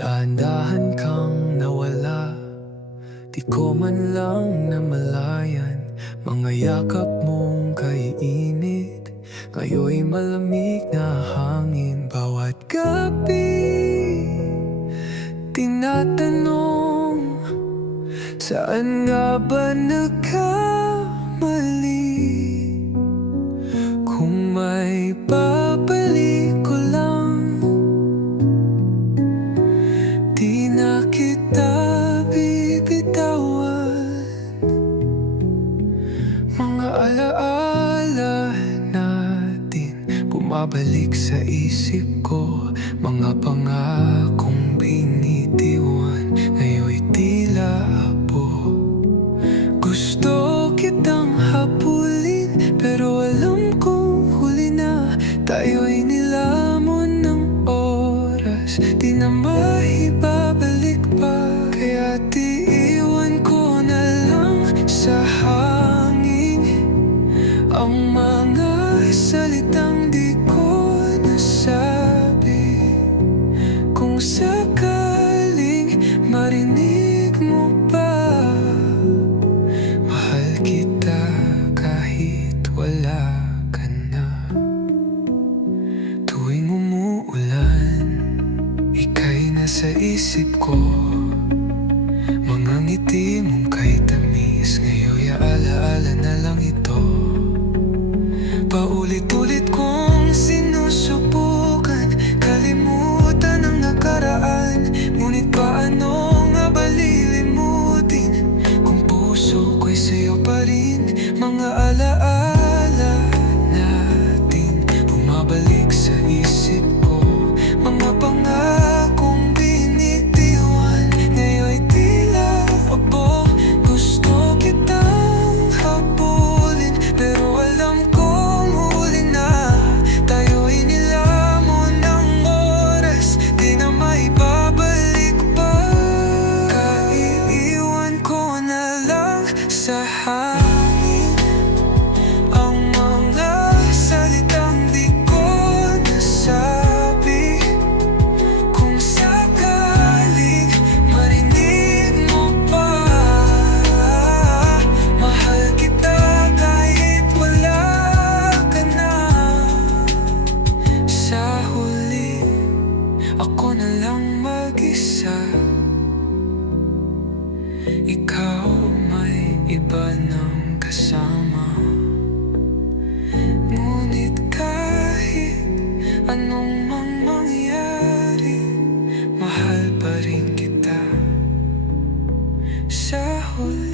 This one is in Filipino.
Dahan-dahan kang nawala, di ko man lang namalayan. Mga yakap mong kaiinit, ngayon'y malamig na hangin. Bawat gabi, tinatanong, saan nga ba nagkamali? Kung may babalik ko lang, di na kita bibitawan. Mga alaala natin bumabalik sa isip ko. Mga pangakong binitiwan, ngayon'y tila abo. Gusto kitang habulin, pero alam kong huli na. Tayo'y nilamon ng oras, di na maibabalik pa. Kaya iwan ko na lang sa hangin ang mga salitang di ko nasabi. Kung sakaling marinig mo pa, mahal kita kahit wala ka na. Tuwing umuulan, ika'y nasa isip ko. Mga ngiti mong kay tamis, ngayon'y alaala na lang ito. Paulit-ulit kong sinusubukan kalimutan ang nakaraan, ngunit paano nga ba lilimutin kung puso ko'y sa'yo pa rin? Mga alaala natin bumabalik sa isip ko. Mga pangakong binitiwan, ngayon'y tila abo. Gusto kitang habulin, pero alam kong huli na. Tayo'y nilamon ng oras, di na maibabalik pa. Kaiiwan ko na lang sa hangin ang mga salitang di ko nasabi. Kung sakaling marinig mo pa, mahal kita kahit wala ka na. Sa huli, ako na lang mag-isa. Ikaw may iba ng kasama, ngunit kahit anong mang mangyari, mahal pa rin kita. Sa huli